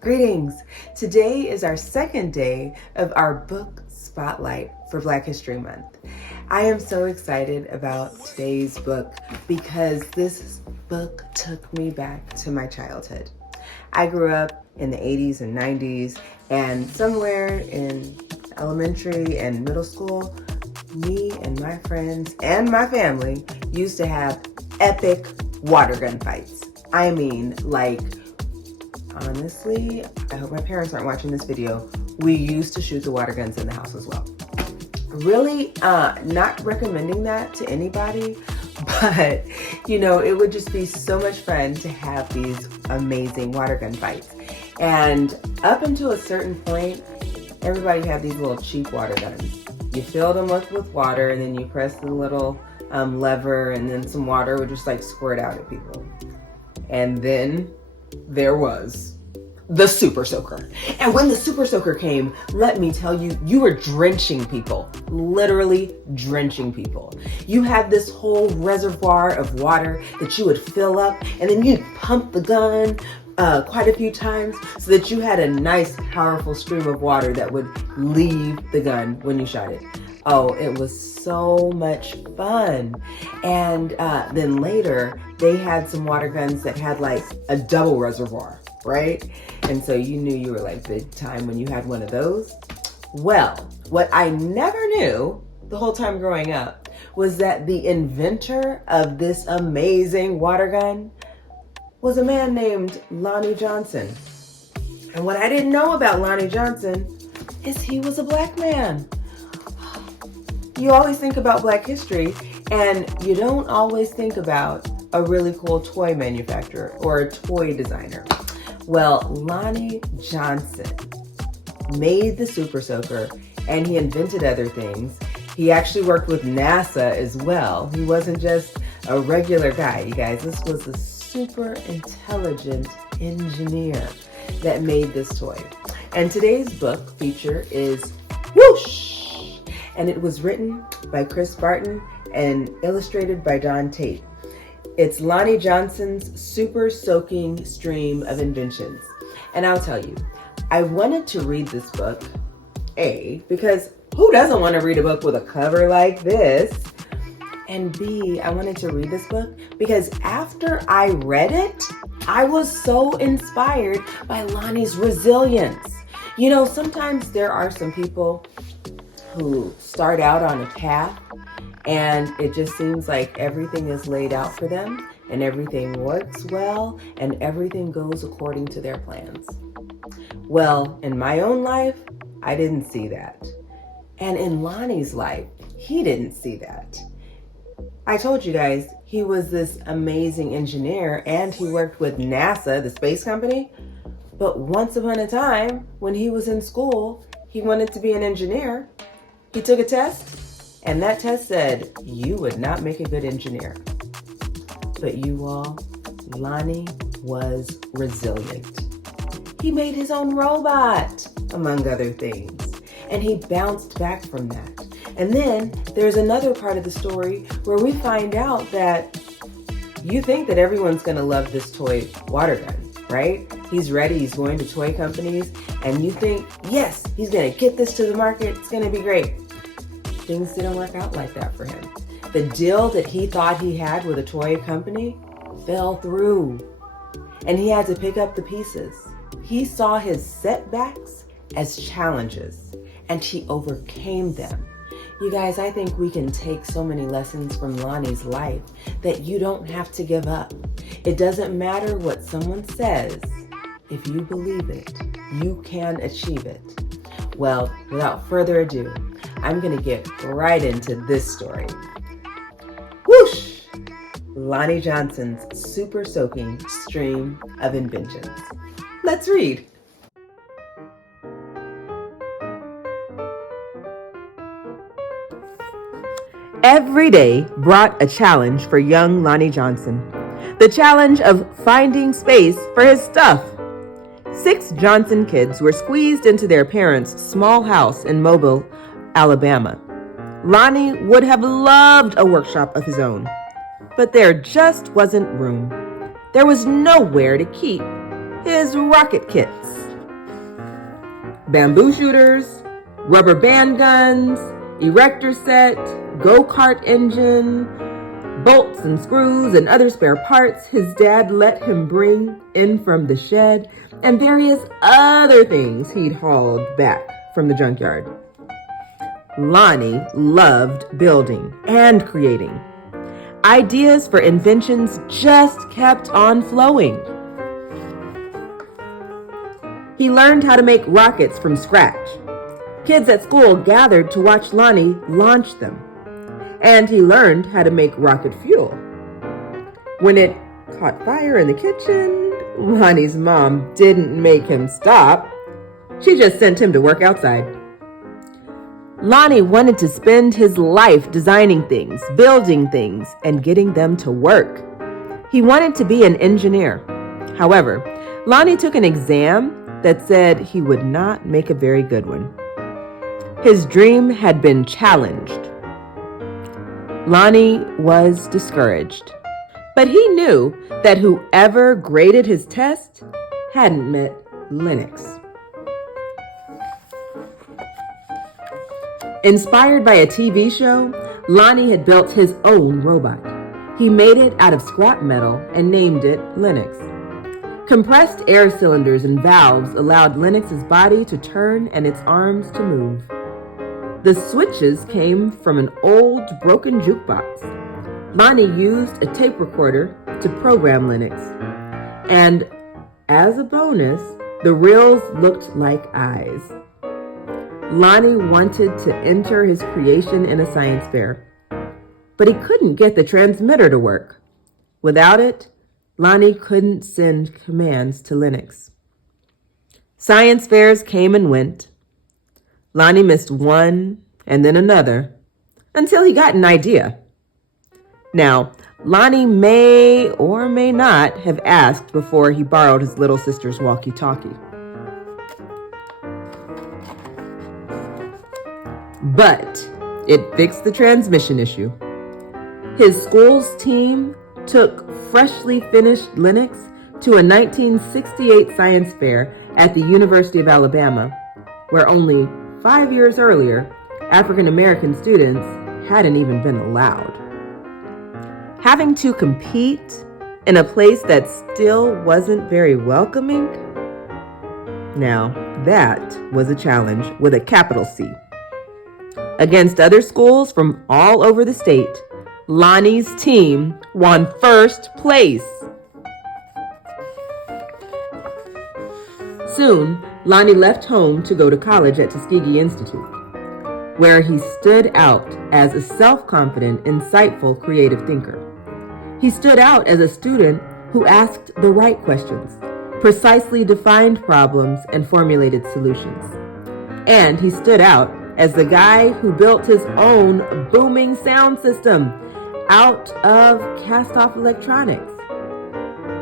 Greetings! Today is our second day of our book spotlight for Black History Month. I am so excited about today's book because this book took me back to my childhood. I grew up in the 80s and 90s, and somewhere in elementary and middle school, me and my friends and my family used to have epic water gun fights. I mean, honestly, I hope my parents aren't watching this video. We used to shoot the water guns in the house as well. Really not recommending that to anybody, but it would just be so much fun to have these amazing water gun fights. And up until a certain point, everybody had these little cheap water guns. You filled them up with water, and then you press the little lever, and then some water would just squirt out at people. And then there was the Super Soaker. And when the Super Soaker came, let me tell you, you were drenching people, literally drenching people. You had this whole reservoir of water that you would fill up, and then you'd pump the gun quite a few times so that you had a nice, powerful stream of water that would leave the gun when you shot it. Oh, it was so much fun. And then later, they had some water guns that had a double reservoir, right? And so you knew you were big time when you had one of those. Well, what I never knew the whole time growing up was that the inventor of this amazing water gun was a man named Lonnie Johnson. And what I didn't know about Lonnie Johnson is he was a Black man. You always think about Black history, and you don't always think about a really cool toy manufacturer or a toy designer. Well, Lonnie Johnson made the Super Soaker, and he invented other things. He actually worked with NASA as well. He wasn't just a regular guy, you guys. This was a super intelligent engineer that made this toy. And today's book feature is Whoosh! And it was written by Barton and illustrated by Tate. It's Lonnie Johnson's super soaking stream of inventions. And I'll tell you, I wanted to read this book, A, because who doesn't want to read a book with a cover like this? And B, I wanted to read this book because after I read it, I was so inspired by Lonnie's resilience. Sometimes there are some people who start out on a path and it just seems like everything is laid out for them and everything works well and everything goes according to their plans. Well, in my own life, I didn't see that. And in Lonnie's life, he didn't see that. I told you guys, he was this amazing engineer and he worked with NASA, the space company. But once upon a time, when he was in school, he wanted to be an engineer. He took a test, and that test said, you would not make a good engineer. But you all, Lonnie was resilient. He made his own robot, among other things, and he bounced back from that. And then there's another part of the story where we find out that you think that everyone's going to love this toy water gun, right? He's ready, he's going to toy companies, and you think, yes, he's going to get this to the market, it's going to be great. Things didn't work out like that for him. The deal that he thought he had with a toy company fell through, and he had to pick up the pieces. He saw his setbacks as challenges, and he overcame them. You guys, I think we can take so many lessons from Lonnie's life that you don't have to give up. It doesn't matter what someone says. If you believe it, you can achieve it. Well, without further ado, I'm going to get right into this story. Whoosh! Lonnie Johnson's super soaking stream of inventions. Let's read. Every day brought a challenge for young Lonnie Johnson. The challenge of finding space for his stuff. 6 Johnson kids were squeezed into their parents' small house in Mobile, Alabama. Lonnie would have loved a workshop of his own, but there just wasn't room. There was nowhere to keep his rocket kits. bamboo shooters, rubber band guns, erector set, go-kart engine, bolts and screws and other spare parts his dad let him bring in from the shed, and various other things he'd hauled back from the junkyard. Lonnie loved building and creating. Ideas for inventions just kept on flowing. He learned how to make rockets from scratch. Kids at school gathered to watch Lonnie launch them. And he learned how to make rocket fuel. When it caught fire in the kitchen, Lonnie's mom didn't make him stop. She just sent him to work outside. Lonnie wanted to spend his life designing things, building things, and getting them to work. He wanted to be an engineer. However, Lonnie took an exam that said he would not make a very good one. His dream had been challenged. Lonnie was discouraged, but he knew that whoever graded his test hadn't met Linux. Inspired by a TV show, Lonnie had built his own robot. He made it out of scrap metal and named it Linux. Compressed air cylinders and valves allowed Linux's body to turn and its arms to move. The switches came from an old broken jukebox. Lonnie used a tape recorder to program Linux. And as a bonus, the reels looked like eyes. Lonnie wanted to enter his creation in a science fair, but he couldn't get the transmitter to work. Without it, Lonnie couldn't send commands to Linux. Science fairs came and went. Lonnie missed one and then another until he got an idea. Now, Lonnie may or may not have asked before he borrowed his little sister's walkie-talkie. But it fixed the transmission issue. His school's team took freshly finished Linux to a 1968 science fair at the University of Alabama, where only 5 years earlier, African American students hadn't even been allowed. Having to compete in a place that still wasn't very welcoming? Now, that was a challenge with a capital C. Against other schools from all over the state, Lonnie's team won first place. Soon, Lonnie left home to go to college at Tuskegee Institute, where he stood out as a self-confident, insightful, creative thinker. He stood out as a student who asked the right questions, precisely defined problems, and formulated solutions. And he stood out as the guy who built his own booming sound system out of cast-off electronics.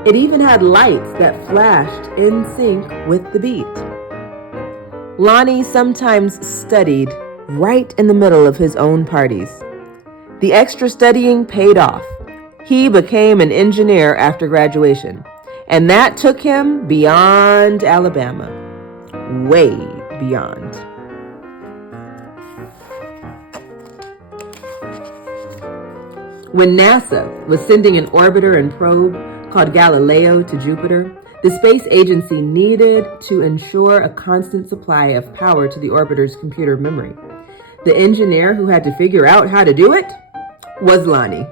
It even had lights that flashed in sync with the beat. Lonnie sometimes studied right in the middle of his own parties. The extra studying paid off. He became an engineer after graduation, and that took him beyond Alabama, way beyond. When NASA was sending an orbiter and probe called Galileo to Jupiter, the space agency needed to ensure a constant supply of power to the orbiter's computer memory. The engineer who had to figure out how to do it was Lonnie.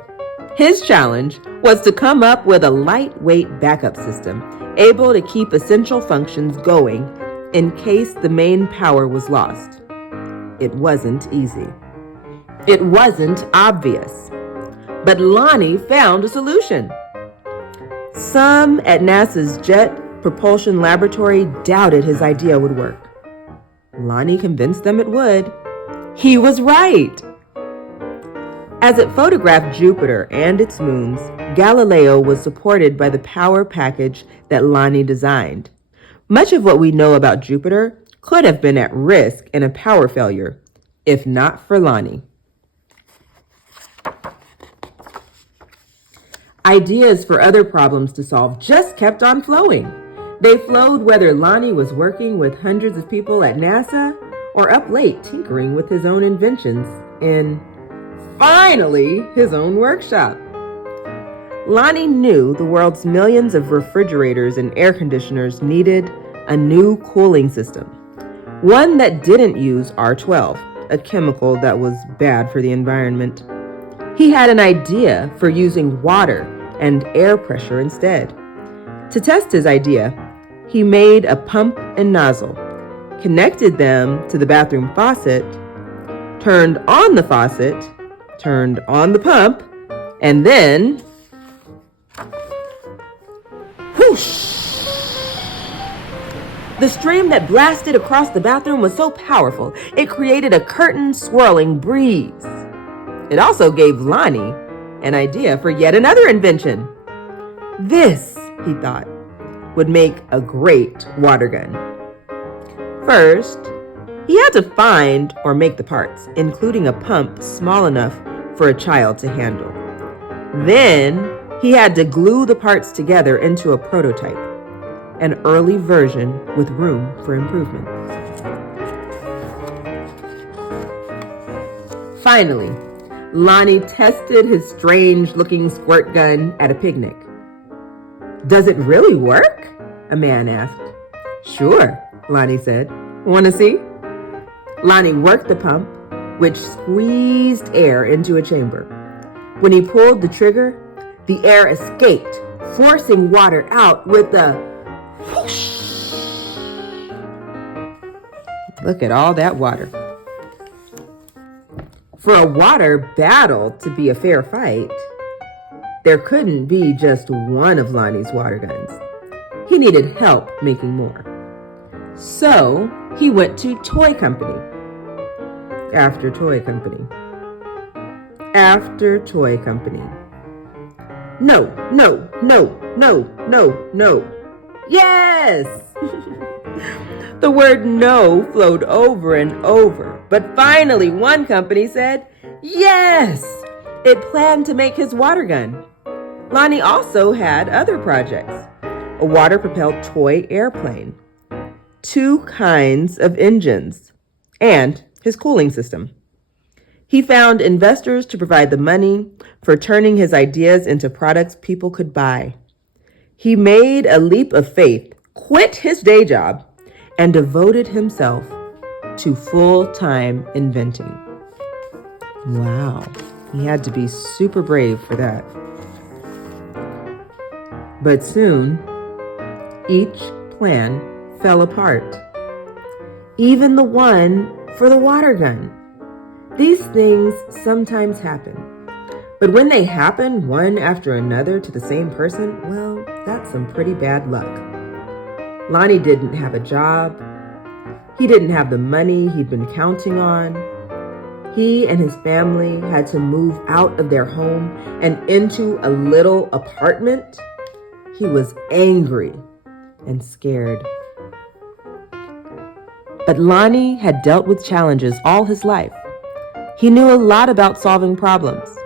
His challenge was to come up with a lightweight backup system able to keep essential functions going in case the main power was lost. It wasn't easy. It wasn't obvious. But Lonnie found a solution. Some at NASA's Jet Propulsion Laboratory doubted his idea would work. Lonnie convinced them it would. He was right. As it photographed Jupiter and its moons, Galileo was supported by the power package that Lonnie designed. Much of what we know about Jupiter could have been at risk in a power failure, if not for Lonnie. Ideas for other problems to solve just kept on flowing. They flowed whether Lonnie was working with hundreds of people at NASA or up late tinkering with his own inventions in, finally, his own workshop. Lonnie knew the world's millions of refrigerators and air conditioners needed a new cooling system, one that didn't use R12, a chemical that was bad for the environment. He had an idea for using water and air pressure instead. To test his idea, he made a pump and nozzle, connected them to the bathroom faucet, turned on the faucet, turned on the pump, and then whoosh! The stream that blasted across the bathroom was so powerful, it created a curtain-swirling breeze. It also gave Lonnie an idea for yet another invention. This, he thought, would make a great water gun. First, he had to find or make the parts, including a pump small enough for a child to handle. Then, he had to glue the parts together into a prototype, an early version with room for improvement. Finally, Lonnie tested his strange-looking squirt gun at a picnic. "Does it really work?" a man asked. "Sure," Lonnie said. "Want to see?" Lonnie worked the pump, which squeezed air into a chamber. When he pulled the trigger, the air escaped, forcing water out with a whoosh. Look at all that water. For a water battle to be a fair fight, there couldn't be just one of Lonnie's water guns. He needed help making more. So he went to toy company after toy company after toy company. No, no, no, no, no, no. Yes! The word no flowed over and over, but finally one company said yes! It planned to make his water gun. Lonnie also had other projects: a water-propelled toy airplane, 2 kinds of engines, and his cooling system. He found investors to provide the money for turning his ideas into products people could buy. He made a leap of faith, quit his day job, and devoted himself to full-time inventing. Wow, he had to be super brave for that. But soon, each plan fell apart. Even the one for the water gun. These things sometimes happen. But when they happen one after another to the same person, well, that's some pretty bad luck. Lonnie didn't have a job. He didn't have the money he'd been counting on. He and his family had to move out of their home and into a little apartment. He was angry and scared. But Lonnie had dealt with challenges all his life. He knew a lot about solving problems.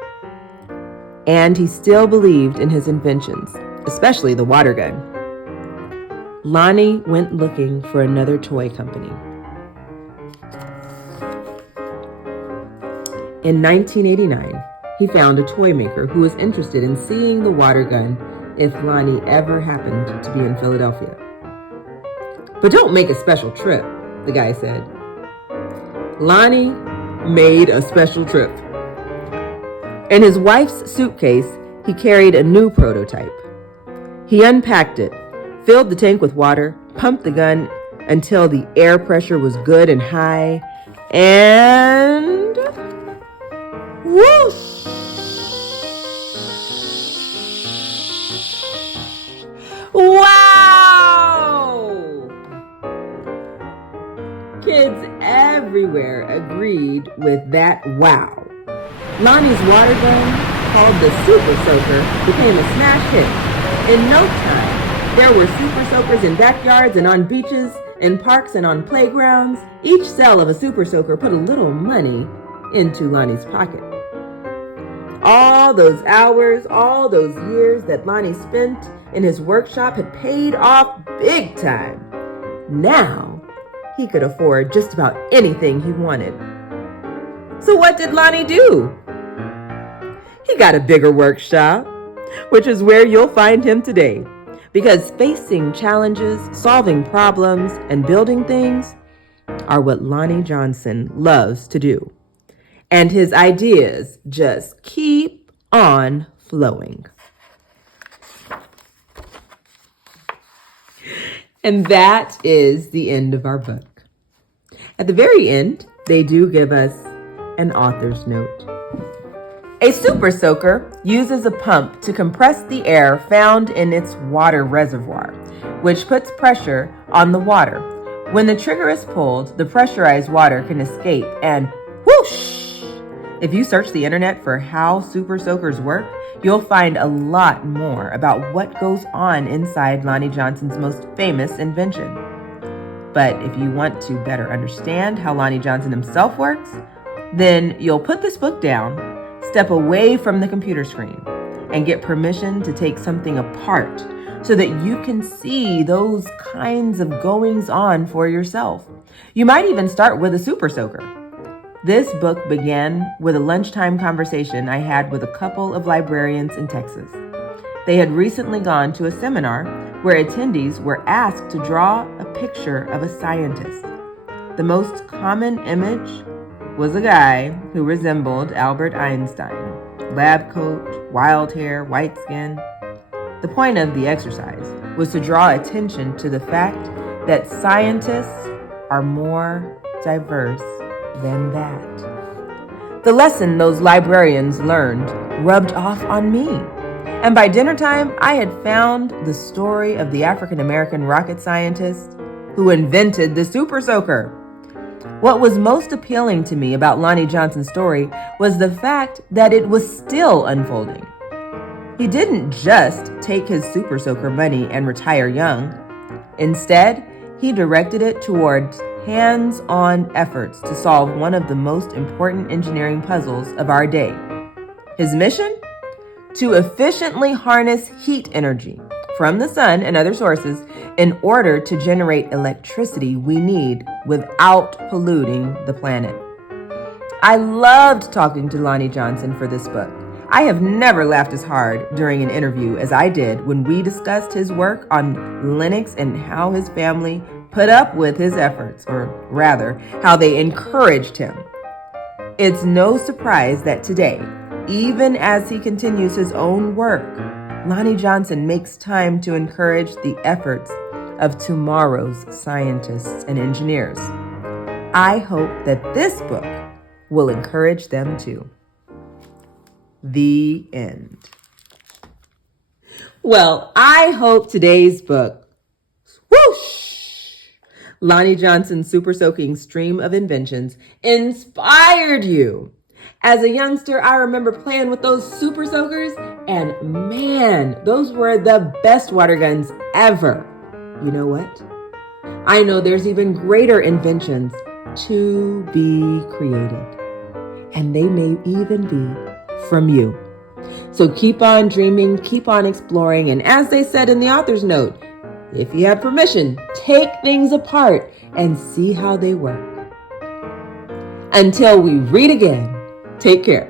And he still believed in his inventions, especially the water gun. Lonnie went looking for another toy company. In 1989, he found a toy maker who was interested in seeing the water gun if Lonnie ever happened to be in Philadelphia. "But don't make a special trip," the guy said. Lonnie made a special trip. In his wife's suitcase, he carried a new prototype. He unpacked it, filled the tank with water, pumped the gun until the air pressure was good and high, and whoosh! Wow! Kids everywhere agreed with that wow. Lonnie's water gun, called the Super Soaker, became a smash hit. In no time, there were Super Soakers in backyards and on beaches, in parks and on playgrounds. Each sale of a Super Soaker put a little money into Lonnie's pocket. All those hours, all those years that Lonnie spent in his workshop had paid off big time. Now, he could afford just about anything he wanted. So what did Lonnie do? He got a bigger workshop, which is where you'll find him today. Because facing challenges, solving problems, and building things are what Lonnie Johnson loves to do. And his ideas just keep on flowing. And that is the end of our book. At the very end, they do give us an author's note. A super soaker uses a pump to compress the air found in its water reservoir, which puts pressure on the water. When the trigger is pulled, the pressurized water can escape and whoosh! If you search the internet for how super soakers work, you'll find a lot more about what goes on inside Lonnie Johnson's most famous invention. But if you want to better understand how Lonnie Johnson himself works, then you'll put this book down, step away from the computer screen, and get permission to take something apart so that you can see those kinds of goings on for yourself. You might even start with a super soaker. This book began with a lunchtime conversation I had with a couple of librarians in Texas. They had recently gone to a seminar where attendees were asked to draw a picture of a scientist. The most common image was a guy who resembled Albert Einstein. Lab coat, wild hair, white skin. The point of the exercise was to draw attention to the fact that scientists are more diverse than that. The lesson those librarians learned rubbed off on me. And by dinner time, I had found the story of the African-American rocket scientist who invented the super soaker. What was most appealing to me about Lonnie Johnson's story was the fact that it was still unfolding. He didn't just take his super soaker money and retire young. Instead, he directed it towards hands-on efforts to solve one of the most important engineering puzzles of our day. His mission? To efficiently harness heat energy from the sun and other sources in order to generate electricity we need without polluting the planet. I loved talking to Lonnie Johnson for this book. I have never laughed as hard during an interview as I did when we discussed his work on Linux and how his family put up with his efforts, or rather, how they encouraged him. It's no surprise that today, even as he continues his own work, Lonnie Johnson makes time to encourage the efforts of tomorrow's scientists and engineers. I hope that this book will encourage them too. The end. Well, I hope today's book, Whoosh! Lonnie Johnson's super soaking stream of inventions, inspired you. As a youngster, I remember playing with those super soakers, and man, those were the best water guns ever. You know what? I know there's even greater inventions to be created, and they may even be from you. So keep on dreaming, keep on exploring, and as they said in the author's note, if you have permission, take things apart and see how they work. Until we read again, take care.